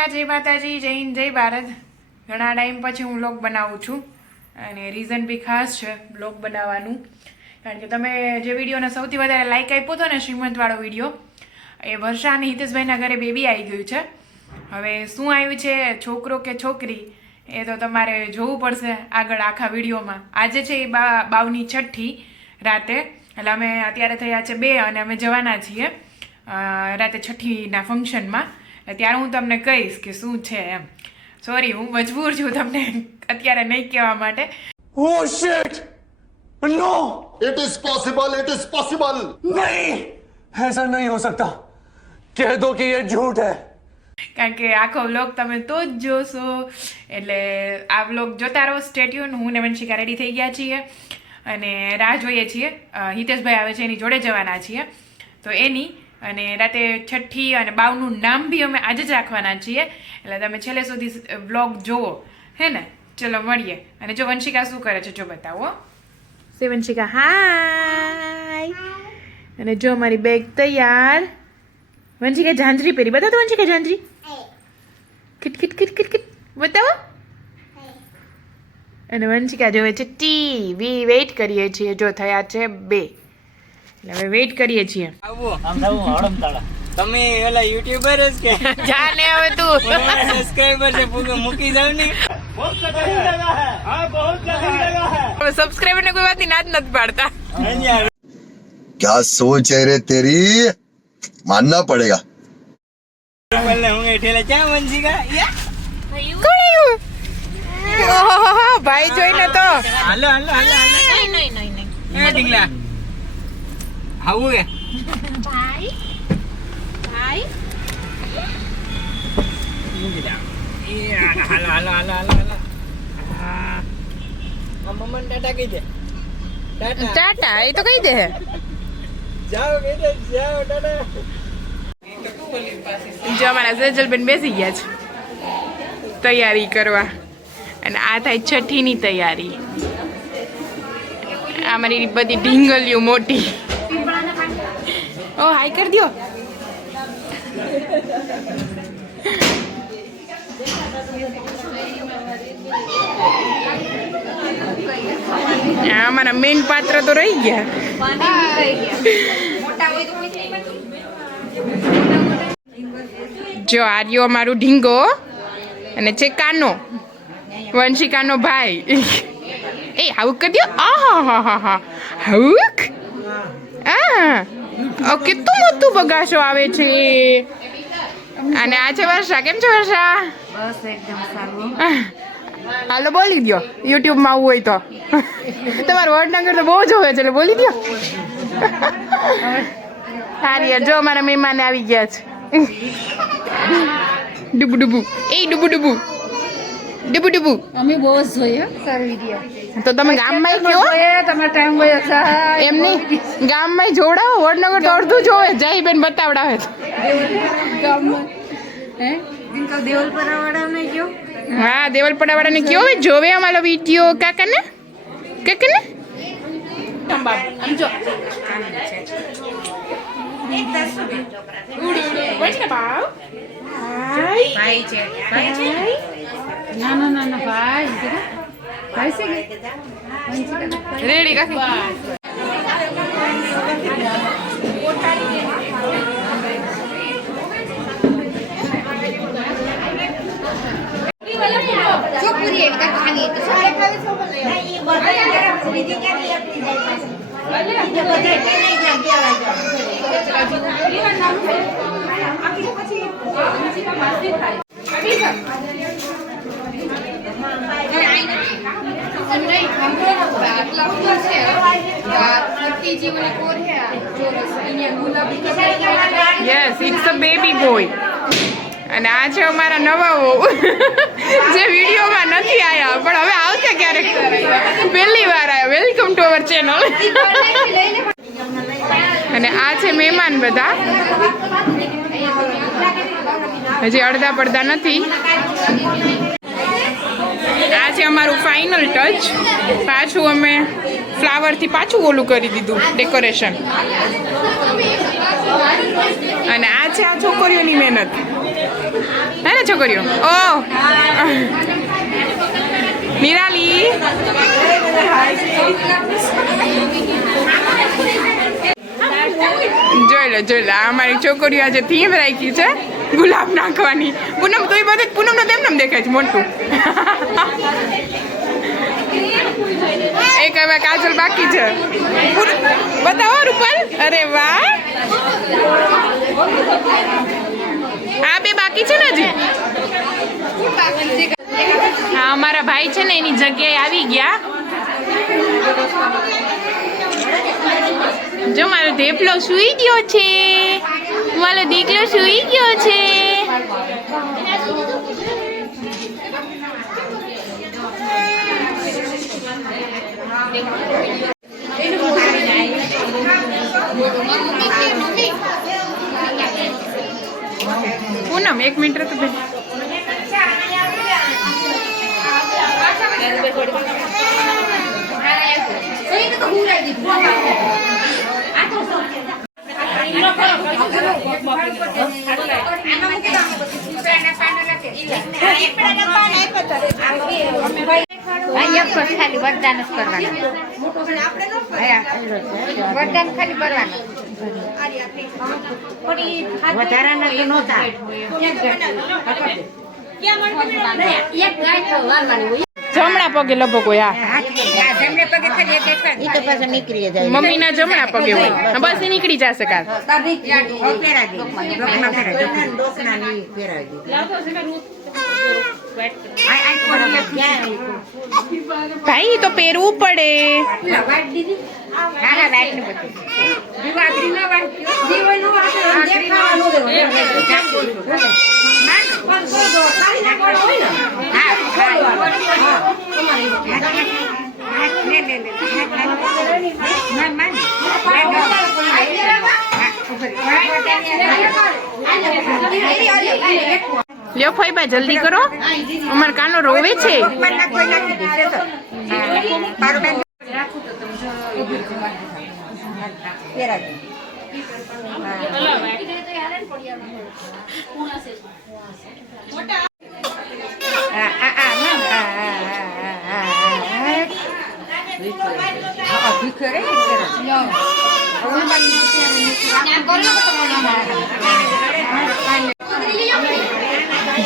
કૃષ્ણ, જય માતાજી, જય હિન્દ, જય ભારત. ઘણા ટાઈમ પછી હું વ્લોગ બનાવું છું અને રીઝન બી ખાસ છે વ્લોગ બનાવવાનું, કારણ કે તમે જે વિડીયોને સૌથી વધારે લાઈક આપ્યો હતો ને, શ્રીમંતવાળો વિડીયો, એ વર્ષા અને હિતેશભાઈના ઘરે બેબી આવી ગયું છે. હવે શું આવ્યું છે, છોકરો કે છોકરી, એ તો તમારે જોવું પડશે આગળ આખા વિડીયોમાં. આજે છે એ બાવની છઠ્ઠી રાતે, એટલે અમે અત્યારે થયા છે 2 અને અમે જવાના છીએ રાતે છઠ્ઠીના ફંક્શનમાં. ત્યારે હું તમને કહીશ કે શું છે એમ. સોરી, હું મજબૂર છું તમને અત્યારે નહીં કહેવા માટે. Oh shit! No! It is possible, it is possible. नहीं, ऐसा नहीं हो सकता. कह दो कि ये झूठ है. કારણ કે આખો વ્લોગ તમે તો જ જોશો, એટલે આ વ્લોગ જોતા રહો. Stay tune. હું ને વંશિકા રેડી થઈ ગયા છીએ અને રાહ જોઈએ છીએ. હિતેશભાઈ આવે છે, એની જોડે જવાના છીએ. તો એની અને રાતે છઠ્ઠી અને બાવનું નામ બી અમે આજે જ રાખવાના છીએ, એટલે તમે છેલ્લે સુધી વ્લોગ જુઓ, હે ને? ચલો મળીએ. અને જો વંશિકા શું કરે છે જો બતાવો. સે વંશિકા, હાય. અને જો મારી બેગ તૈયાર. વંશિકા ઝાંઝરી પહેરી, બતાવો તો વંશિકા ઝાંઝરી. કિટ કિટ કિટ કિટ કિટ બતાવો. અને વંશિકા જોવે છે ટીવી. વેઇટ કરીએ છીએ. જો થયા છે 2, એટલે હવે વેઇટ કરીએ છીએ. તમે એલા યુટ્યુબર જ કે જાને હવે તું સબસ્ક્રાઇબર છે મૂકી જાવ ને. બહુત લગી લગા હે. હા, બહુત લગી લગા હે. હવે સબસ્ક્રાઇબર ને કોઈ વાત ની ના જ નથી પાડતા. क्या सोच है रे तेरी, मानना पड़ेगा. બોલે હું ઠેલા ચા વંશિકા કોણ આવ્યું? ઓહો, ભાઈ જોઈને તો હાલો હાલો હાલો નહીં ઢીંગલા આવું કે ભાઈ હાલો હાલો હાલો હાલો મમ્મા ટાટા કહી દે. ટાટા એ તો કહી દે. જાઓ કહી દે, જાઓ ટાટા. જો અમારા સેજલબેન બેસી ગયા છે તૈયારી કરવા, અને આ થાય છઠ્ઠીની તૈયારી. આ મારી બધી ઢીંગલીઓ મોટી. ઓ હાય કરી દો. અમારા મેઇન પાત્ર તો રહી ગયા. જો આર્યો અમારું ઢીંગો, અને છે કાનો, વંશિકાનો ભાઈ. એ હાઉક કરી દો. આહા હાઉક. કેટલું મોટું બગાસો આવે છે. અને આ છે વર્ષા. કેમ છે વર્ષા? બસ એકદમ સારું. હાલો બોલી દો, યુટ્યુબમાં આવવું હોય તો. તમારું વડનગર તો બહુ જોવે છે, એટલે બોલી દો. હારી, જો અમારા મહેમાન આવી ગયા છે. ડુબુ ડુબુ. એ ડુબુ ડુબુ ડુબુ ડુબુ. અમે બહુ જ જોઈએ સર વિડિયો. તો તમે ગામમાં કયો? તમારો ટાઈમ વયો જાય. એમ નહીં, ગામમાં જોડાવો. વડનગર તો અડધું જોવે. જય બેન બતાવડાવે. ગામમાં હે દિનકા દેવલપરા વાળાને ગયો. હા, દેવલપરા વાળાને કયો જોવે અમારો વિડીયો. કાકાને કાકાને આમ જો ભાઈ છે ના ભાઈ છે રેડી કાકી. Yes, it's a baby boy. અને આ છે અમારા નવા વહુ, જે વિડીયોમાં નથી આવ્યા પણ હવે આવશે ક્યારેક. પહેલી વાર આવ્યા. Welcome to our channel. અને આ છે મહેમાન બધા, હજી અડધા પડધા નથી. આ છે અમારું ફાઇનલ ટચ. પાછું અમે ફ્લાવરથી પાછું ઓલું કરી દીધું ડેકોરેશન. અને આ છે આ છોકરીઓની મહેનત. હે ને છોકરીઓ? ઓ નિરાલી જોઈ લો અમારી છોકરીઓ આજે થીમ રાખી છે ગુલાબ નાખવાની. પૂનમ તો એ બધું પૂનમ નો તેમ દેખાય છે મોટું. એક હવે કાજલ બાકી છે. બતાવો રૂપલ. અરે વાહ, આ બે બાકી છે ને હજી. હા અમારા ભાઈ છે ને એની જગ્યાએ આવી ગયા. જો મારો દેપલો સૂઈ ગયો છે, મારો દીકરો સૂઈ ગયો છે. પૂનમ 1 મિનિટ તો બેન. ખાલી વરદાન જ કરવાનું. વરદાન ખાલી કરવાનું. વધારાના તો નહોતા. જમણા પગે લગભગ હોય. હા જમણે પગે ખાલી એક એ તો પાછો નીકળી જાય. મમ્મીના જમણા પગે હોય. બસ એ નીકળી જશે કાલ. ભાઈ તો પહેરવું પડે. લ્યો ફોઈબા જલ્દી કરો, અમાર કાનો રોવે છે.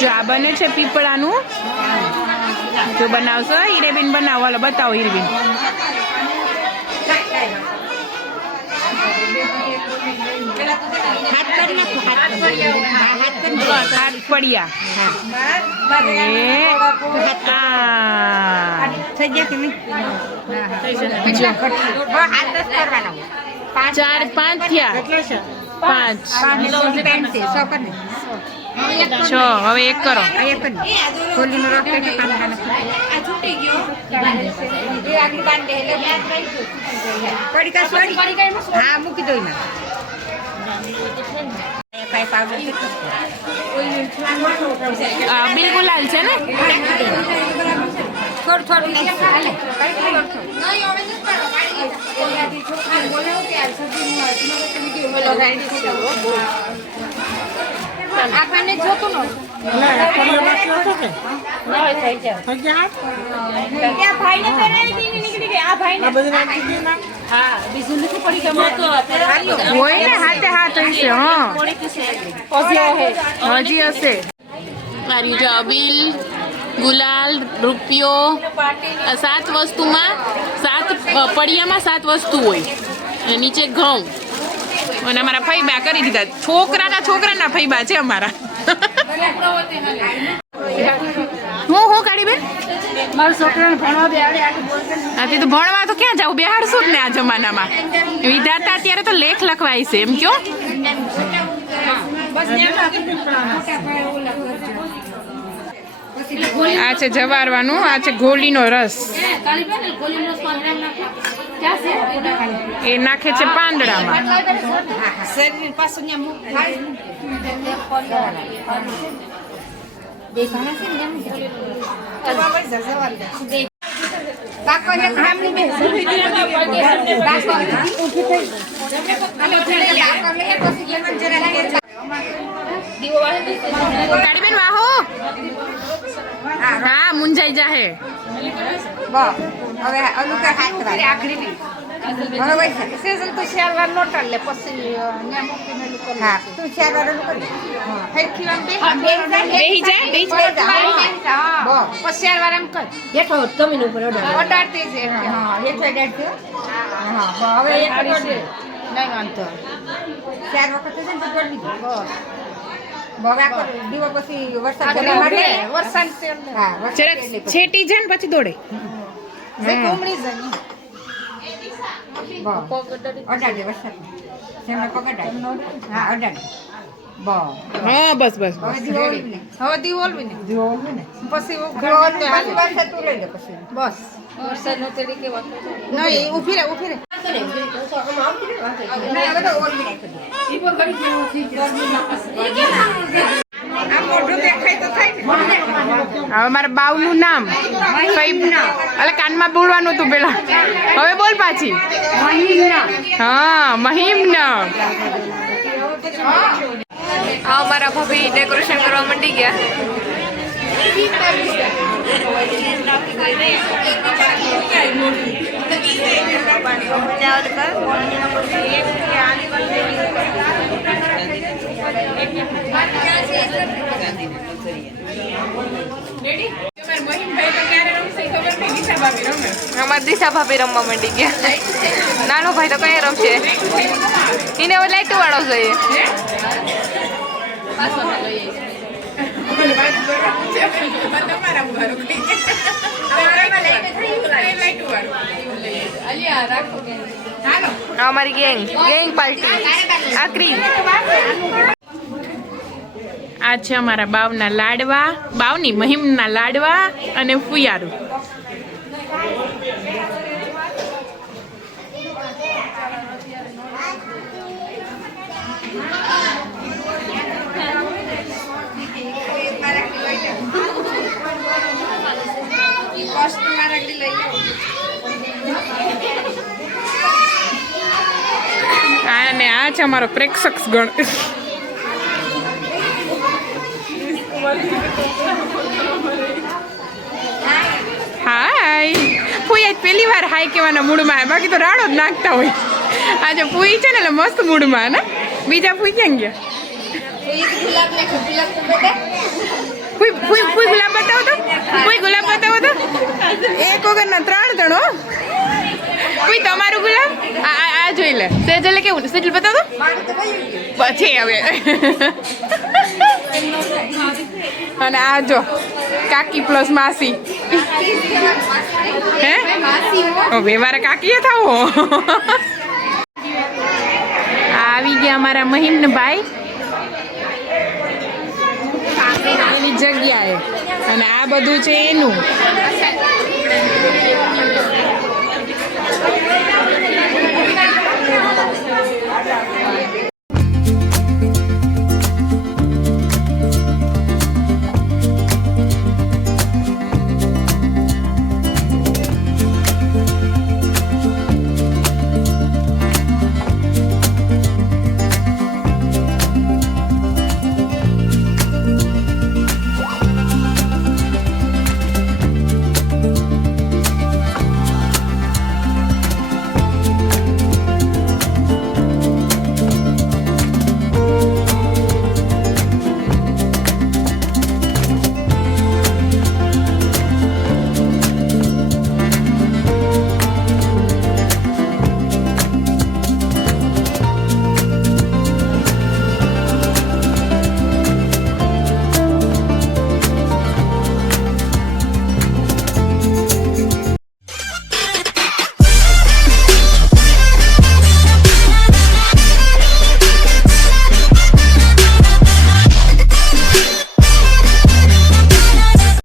જો આ બને છે પીપળાનું. જો બનાવશો હીરેબીન બનાવો. હાલો બતાવો હીરેબીન. હાથ પડ્યા. ચાર 5 થયા. 5 6. હવે 1 કરો. હા મૂકી દો. બિલકુલ હાલ છે ને. થોડું થોડું આખાને જોતું હોય ને હાથે હાથ હશે. હજી હશે. મારી જો બિલ ગુલાલ રૂપિયો 7 વસ્તુમાં 7 પડિયામાં 7 વસ્તુ હોય. નીચે ઘઉં અને અમારા ફૈબા કરી દીધા. છોકરાના ફૈબા છે અમારા. હું કાઢી બેન મારા છોકરાને ભણવા બેહાડે. આથી તો ભણવા તો ક્યાં જાવ, બેહાડશું જ ને આ જમાનામાં. વિધાતા અત્યારે તો લેખ લખવાય છે એમ કયો. આ છે જવારવાનું, આ છે ગોલીનો રસ. એ નાખે છે પાંદડામાં. ગાડીબેન વાહો હા મુંજાઈ જાહે હવે ઓલું કે હાથ રાખી બરોબર છે સેઝન તો 4 વાર નોટલ લે પછી ન્યા મૂકી મેલું કરી હા તું 4 વાર ઓલું કરી હા ફેરથી આમ બેહી જા હા પછી 4 વાર આમ કર હેઠો જમીન ઉપર અડાડતી છે હા હેઠો અડાડતી હા હવે એક કરી છે નહીં વાંધો 4 વખત છે ને તો કરી દીધું બસ હવે આ દીવો પછી વરસાદ ચડે માટે વરસાદ હા જરા છેટી જાય ને પછી દોડે કોમડી જાય અડાડે વરસાદ સેમને પકડાય હા અડાડે હા બસ બસ હવે દીવોલવી ને પછી વરસાદ તું લઈ લે પછી બસ વરસાદ નો તરીકે નહીં ઊભી રહે આ મોઢું દેખાય તો થાય ને હવે મારા બાવનું નામ કઈ એટલે કાનમાં બોલવાનું હતું પેલા હવે બોલ પાછી હા મહિમના હા મારા ભાભી ડેકોરેશન કરવા માંડી ગયા અમારા દિશા ભાભી રમવા માંડી ગયા નાનો ભાઈ તો કઈ રમશે એને હવે લાઈટ વાળો જોઈએ અમારી ગેંગ પાર્ટી આકરી આ છે અમારા બાવના લાડવા બાવની મહિમના લાડવા અને ફુયારું અને આ છે અમારો પ્રેક્ષક ગણ હાય ફૂઈ આજ પહેલી વાર હાય કહેવાના મૂડમાં બાકી તો રાડો જ નાખતા હોય આજે ફૂઈ છે ને એટલે મસ્ત મૂડમાં ને બીજા ફૂઈ ક્યાં ગયા ફૂઈ ગુલાબ બતાવો તો ફૂઈ ગુલાબ બતાવો તો એક વગરના 3 જણો ફૂઈ તમારું ગુલાબ આ જોઈ લે સેજલે કેવું સેજલ બતાવો તો પછી હવે અને આ જો કાકી પ્લસ માસી હે હવે મારા કાકી થાવો આવી ગયા અમારા મહિમને ભાઈ એની જગ્યાએ અને આ બધું છે એનું